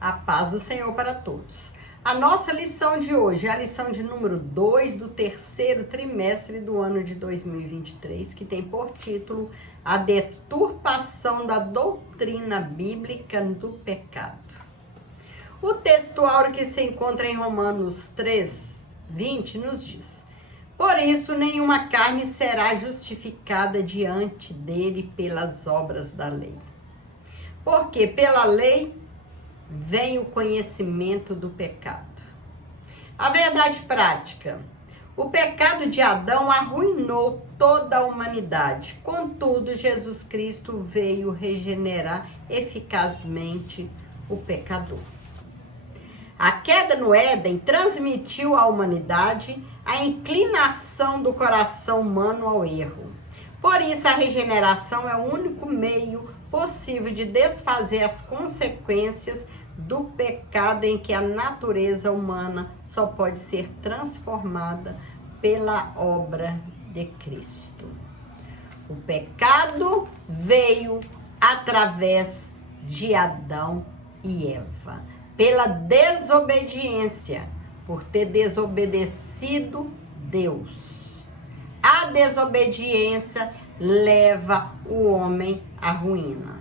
A paz do Senhor para todos. A nossa lição de hoje é a lição de número 2 do terceiro trimestre do ano de 2023, que tem por título A Deturpação da Doutrina Bíblica do Pecado. O texto áureo que se encontra em Romanos 3:20 nos diz: Por isso nenhuma carne será justificada diante dele pelas obras da lei. Porque pela lei vem o conhecimento do pecado. A verdade prática: o pecado de Adão arruinou toda a humanidade. Contudo, Jesus Cristo veio regenerar eficazmente o pecador. A queda no Éden transmitiu à humanidade a inclinação do coração humano ao erro. Por isso, a regeneração é o único meio possível de desfazer as consequências do pecado em que a natureza humana só pode ser transformada pela obra de Cristo. O pecado veio através de Adão e Eva, pela desobediência, por ter desobedecido Deus. A desobediência leva o homem à ruína.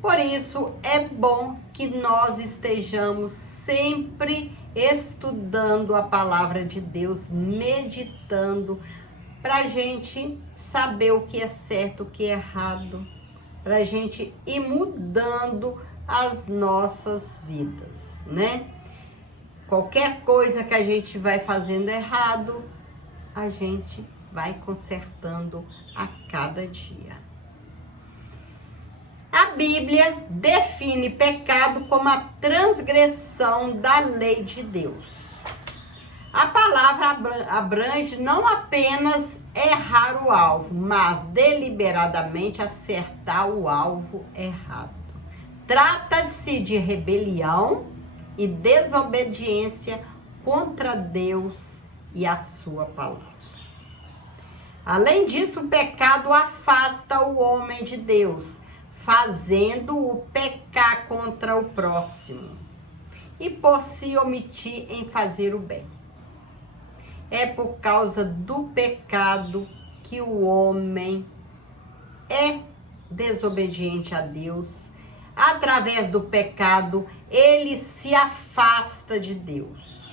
Por isso, é bom que nós estejamos sempre estudando a palavra de Deus, meditando, para a gente saber o que é certo, o que é errado, para a gente ir mudando as nossas vidas, né? Qualquer coisa que a gente vai fazendo errado, a gente vai consertando a cada dia. A Bíblia define pecado como a transgressão da lei de Deus. A palavra abrange não apenas errar o alvo, mas deliberadamente acertar o alvo errado. Trata-se de rebelião e desobediência contra Deus e a sua palavra. Além disso, o pecado afasta o homem de Deus, fazendo-o pecar contra o próximo e por se omitir em fazer o bem. É por causa do pecado que o homem é desobediente a Deus. Através do pecado, ele se afasta de Deus,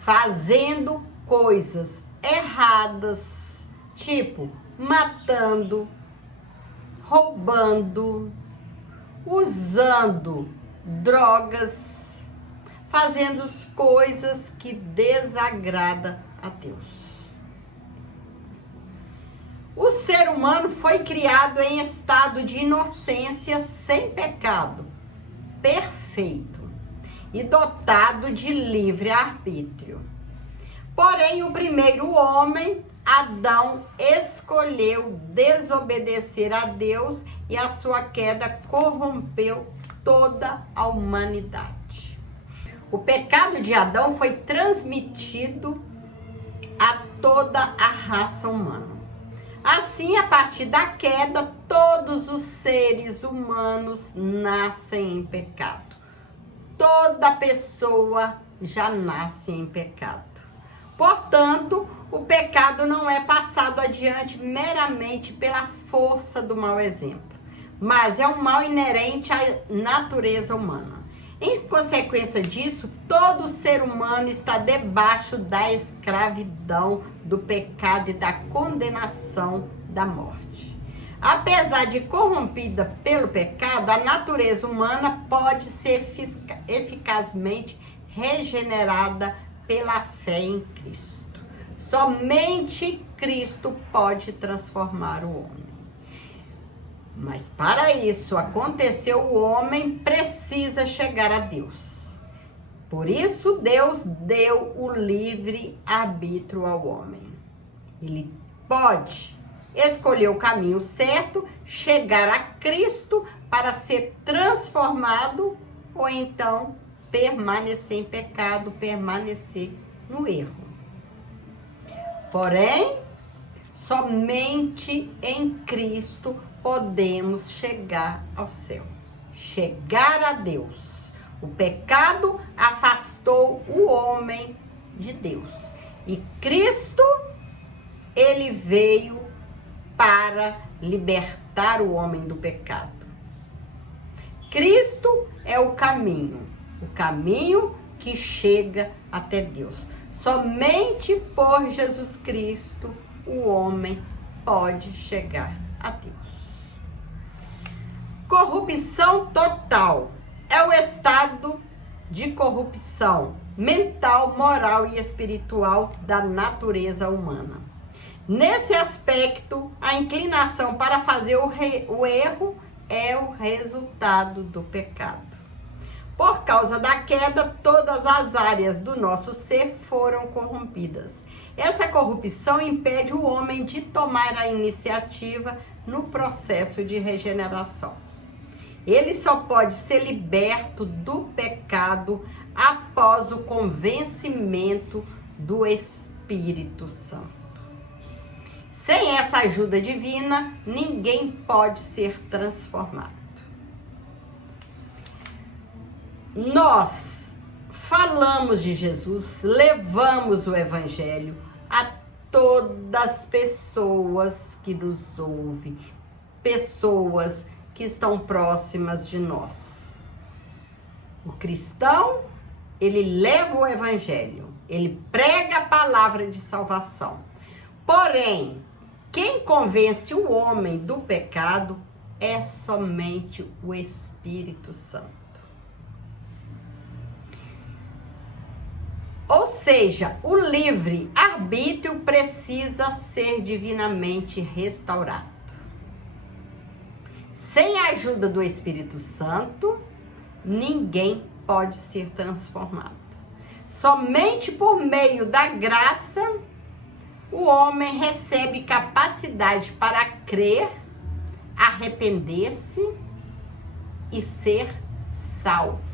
fazendo coisas erradas, tipo matando, roubando, usando drogas, fazendo coisas que desagradam a Deus. O ser humano foi criado em estado de inocência, sem pecado, perfeito e dotado de livre-arbítrio. Porém, o primeiro homem, Adão, escolheu desobedecer a Deus e a sua queda corrompeu toda a humanidade. O pecado de Adão foi transmitido a toda a raça humana. Assim, a partir da queda, todos os seres humanos nascem em pecado. Toda pessoa já nasce em pecado. Portanto, o pecado não é passado adiante meramente pela força do mau exemplo, mas é um mal inerente à natureza humana. Em consequência disso, todo ser humano está debaixo da escravidão do pecado e da condenação da morte. Apesar de corrompida pelo pecado, a natureza humana pode ser eficazmente regenerada pela fé em Cristo. Somente Cristo pode transformar o homem. Mas para isso acontecer, o homem precisa chegar a Deus. Por isso Deus deu o livre-arbítrio ao homem. Ele pode escolher o caminho certo, chegar a Cristo para ser transformado, ou então permanecer em pecado, permanecer no erro. Porém, somente em Cristo podemos chegar ao céu. chegar a Deus. O pecado afastou o homem de Deus. E Cristo, ele veio para libertar o homem do pecado. Cristo é o caminho que chega até Deus. Somente por Jesus Cristo o homem pode chegar a Deus. Corrupção total é o estado de corrupção mental, moral e espiritual da natureza humana. Nesse aspecto, a inclinação para fazer o erro é o resultado do pecado. Por causa da queda, todas as áreas do nosso ser foram corrompidas. Essa corrupção impede o homem de tomar a iniciativa no processo de regeneração. Ele só pode ser liberto do pecado após o convencimento do Espírito Santo. Sem essa ajuda divina, ninguém pode ser transformado. Nós falamos de Jesus, levamos o Evangelho a todas as pessoas que nos ouvem, pessoas que estão próximas de nós. O cristão, ele leva o Evangelho, ele prega a palavra de salvação. Porém, quem convence o homem do pecado é somente o Espírito Santo. Ou seja, o livre-arbítrio precisa ser divinamente restaurado. Sem a ajuda do Espírito Santo, ninguém pode ser transformado. Somente por meio da graça, o homem recebe capacidade para crer, arrepender-se e ser salvo.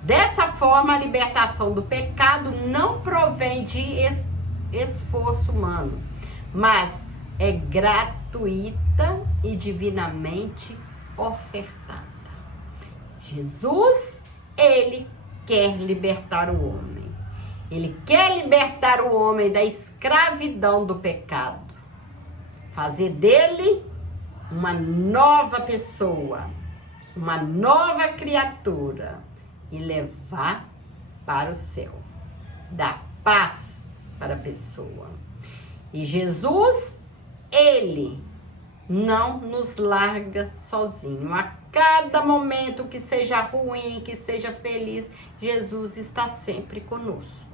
Dessa forma, a libertação do pecado não provém de esforço humano, mas é gratuita e divinamente ofertada. Jesus, ele quer libertar o homem. Ele quer libertar o homem da escravidão do pecado. Fazer dele uma nova pessoa, uma nova criatura e levar para o céu. Dar paz para a pessoa. E Jesus, ele não nos larga sozinho. A cada momento que seja ruim, que seja feliz, Jesus está sempre conosco.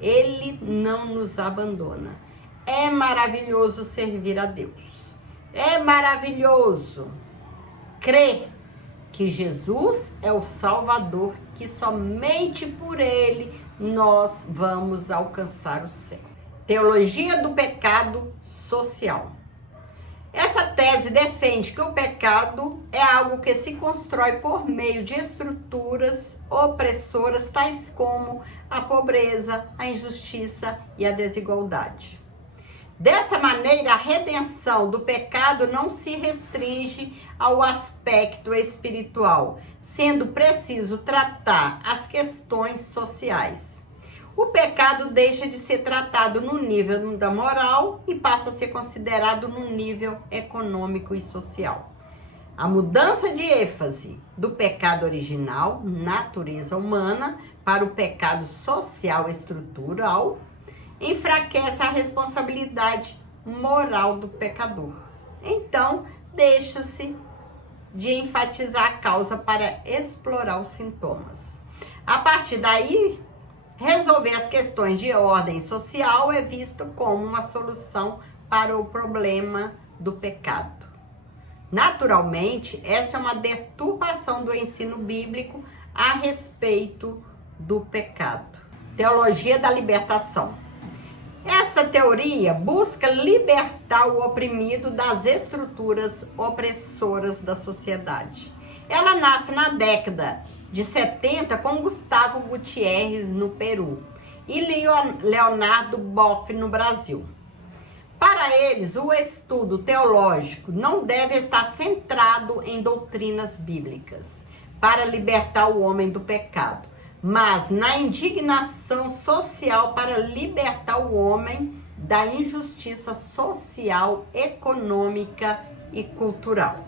Ele não nos abandona. É maravilhoso servir a Deus. É maravilhoso crer que Jesus é o Salvador, que somente por ele nós vamos alcançar o céu. Teologia do pecado social. Essa tese defende que o pecado é algo que se constrói por meio de estruturas opressoras, tais como a pobreza, a injustiça e a desigualdade. Dessa maneira, a redenção do pecado não se restringe ao aspecto espiritual, sendo preciso tratar as questões sociais. O pecado deixa de ser tratado no nível da moral e passa a ser considerado no nível econômico e social. A mudança de ênfase do pecado original, natureza humana, para o pecado social estrutural, enfraquece a responsabilidade moral do pecador. Então, deixa-se de enfatizar a causa para explorar os sintomas. A partir daí, resolver as questões de ordem social é visto como uma solução para o problema do pecado. Naturalmente, essa é uma deturpação do ensino bíblico a respeito do pecado. Teologia da libertação. Essa teoria busca libertar o oprimido das estruturas opressoras da sociedade. Ela nasce na década de 70 com Gustavo Gutierrez no Peru e Leonardo Boff no Brasil. Para eles, o estudo teológico não deve estar centrado em doutrinas bíblicas para libertar o homem do pecado, mas na indignação social para libertar o homem da injustiça social, econômica e cultural.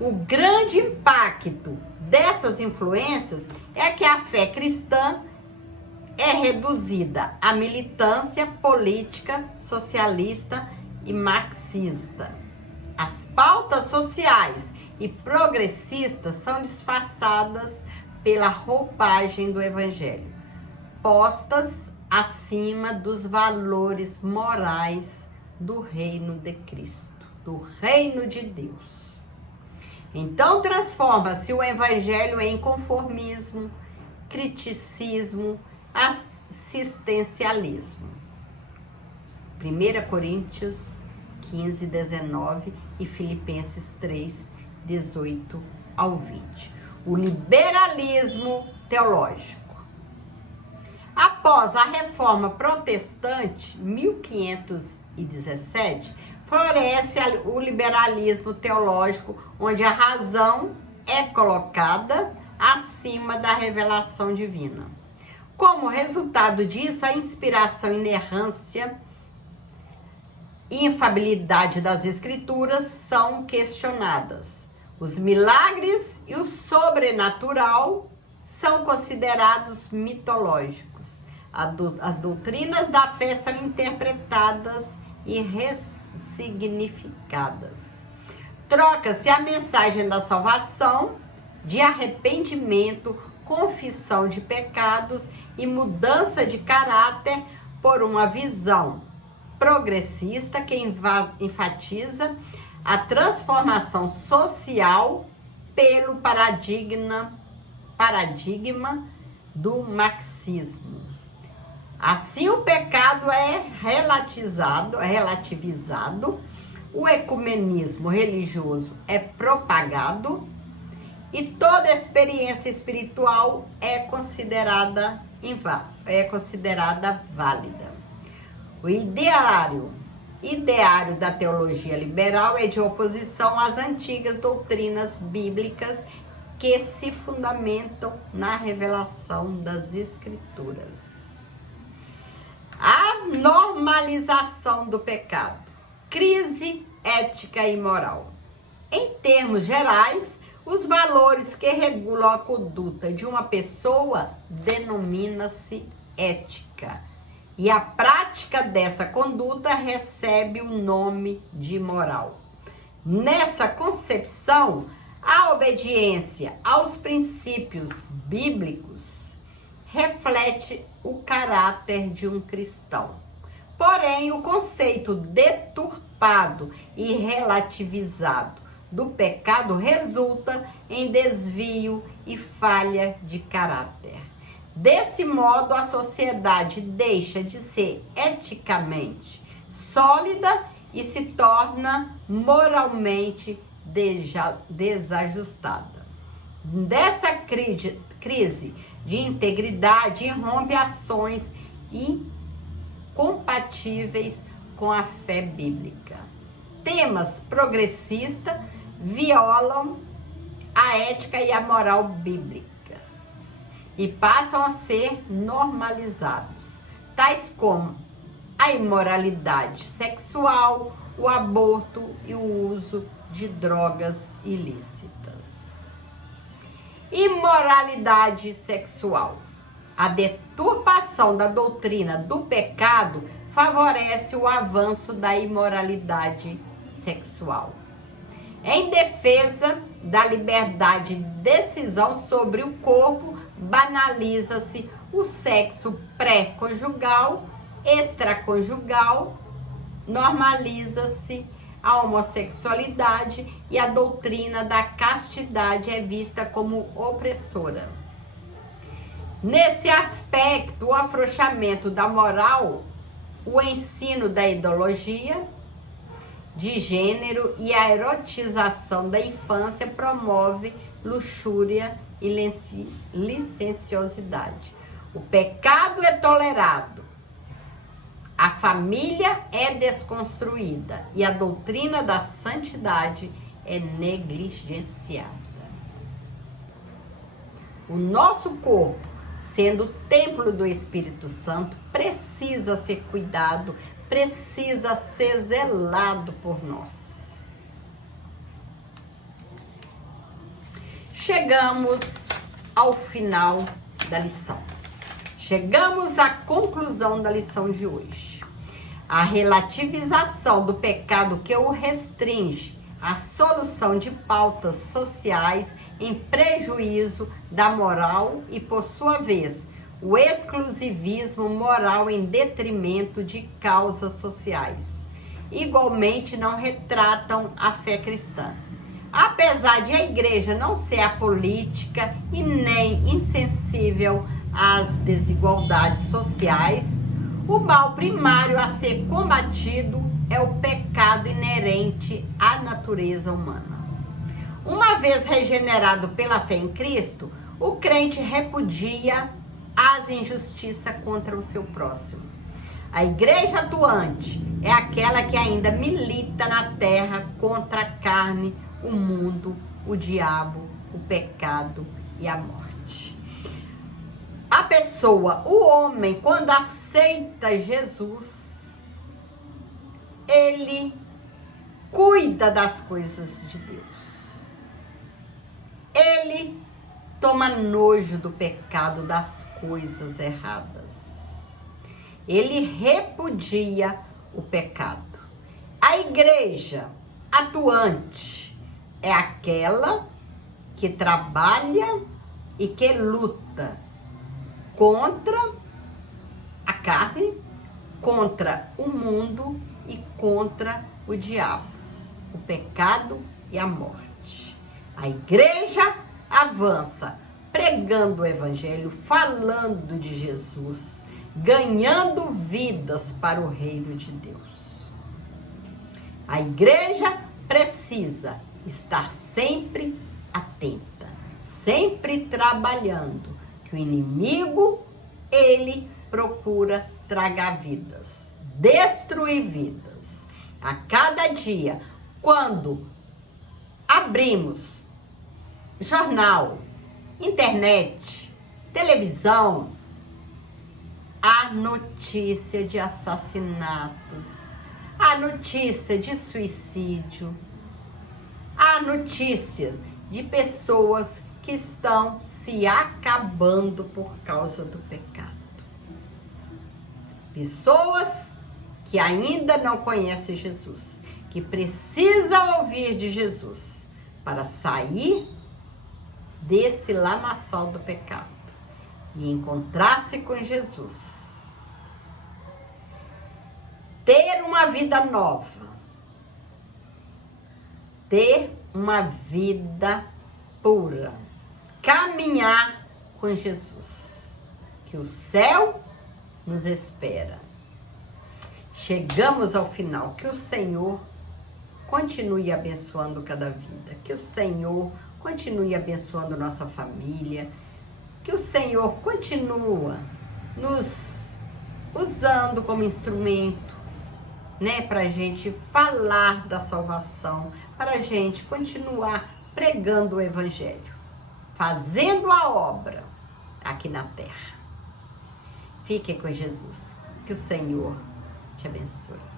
O grande impacto dessas influências é que a fé cristã é reduzida à militância política, socialista e marxista. As pautas sociais e progressistas são disfarçadas pela roupagem do evangelho, postas acima dos valores morais do reino de Cristo, do reino de Deus. Então transforma-se o evangelho em conformismo, criticismo, assistencialismo. 1 Coríntios 15, 19 e Filipenses 3, 18 ao 20. O liberalismo teológico. Após a Reforma Protestante, 1517, floresce o liberalismo teológico, onde a razão é colocada acima da revelação divina. Como resultado disso, a inspiração, inerrância e infalibilidade das escrituras são questionadas. Os milagres e o sobrenatural são considerados mitológicos. As doutrinas da fé são interpretadas e ressignificadas. Troca-se a mensagem da salvação, de arrependimento, confissão de pecados e mudança de caráter por uma visão progressista que enfatiza a transformação social pelo paradigma do marxismo. Assim, o pecado é relativizado, o ecumenismo religioso é propagado e toda experiência espiritual é considerada válida. O ideário da teologia liberal é de oposição às antigas doutrinas bíblicas que se fundamentam na revelação das Escrituras. A normalização do pecado, crise ética e moral. Em termos gerais, os valores que regulam a conduta de uma pessoa denomina-se ética. E a prática dessa conduta recebe o nome de moral. Nessa concepção, a obediência aos princípios bíblicos reflete o caráter de um cristão. Porém, o conceito deturpado e relativizado do pecado resulta em desvio e falha de caráter. Desse modo, a sociedade deixa de ser eticamente sólida e se torna moralmente desajustada. Dessa crise de integridade irrompe ações incompatíveis com a fé bíblica. Temas progressistas violam a ética e a moral bíblica e passam a ser normalizados, tais como a imoralidade sexual, o aborto e o uso de drogas ilícitas. Imoralidade sexual. A deturpação da doutrina do pecado favorece o avanço da imoralidade sexual. Em defesa da liberdade de decisão sobre o corpo, banaliza-se o sexo pré-conjugal, extraconjugal, normaliza-se a homossexualidade e a doutrina da castidade é vista como opressora. Nesse aspecto, o afrouxamento da moral, o ensino da ideologia de gênero e a erotização da infância promove luxúria e licenciosidade. O pecado é tolerado, A família é desconstruída e a doutrina da santidade é negligenciada. O nosso corpo, sendo o templo do Espírito Santo, precisa ser cuidado, precisa ser zelado por nós. Chegamos ao final da lição. Chegamos à conclusão da lição de hoje. A relativização do pecado que o restringe, a solução de pautas sociais em prejuízo da moral e, por sua vez, o exclusivismo moral em detrimento de causas sociais, igualmente não retratam a fé cristã. Apesar de a igreja não ser apolítica e nem insensível às desigualdades sociais, o mal primário a ser combatido é o pecado inerente à natureza humana. Uma vez regenerado pela fé em Cristo, o crente repudia as injustiças contra o seu próximo. A igreja atuante é aquela que ainda milita na terra contra a carne, o mundo, o diabo, o pecado e a morte. A pessoa, o homem, quando aceita Jesus, ele cuida das coisas de Deus. Ele toma nojo do pecado, das coisas erradas. Ele repudia o pecado. A igreja atuante é aquela que trabalha e que luta contra a carne, contra o mundo e contra o diabo, o pecado e a morte. A igreja avança pregando o evangelho, falando de Jesus, ganhando vidas para o reino de Deus. A igreja precisa estar sempre atenta, sempre trabalhando, que o inimigo, ele procura tragar vidas, destruir vidas. A cada dia, quando abrimos jornal, internet, televisão, há notícia de assassinatos, há notícia de suicídio, há notícias de pessoas que estão se acabando por causa do pecado. Pessoas que ainda não conhecem Jesus, que precisam ouvir de Jesus para sair desse lamaçal do pecado e encontrar-se com Jesus. Ter uma vida nova. Ter uma vida pura. Caminhar com Jesus. Que o céu nos espera. Chegamos ao final. Que o Senhor continue abençoando cada vida. Que o Senhor continue abençoando nossa família. Que o Senhor continue nos usando como instrumento, né, para a gente falar da salvação, para a gente continuar pregando o evangelho, fazendo a obra aqui na terra. Fique com Jesus. Que o Senhor te abençoe.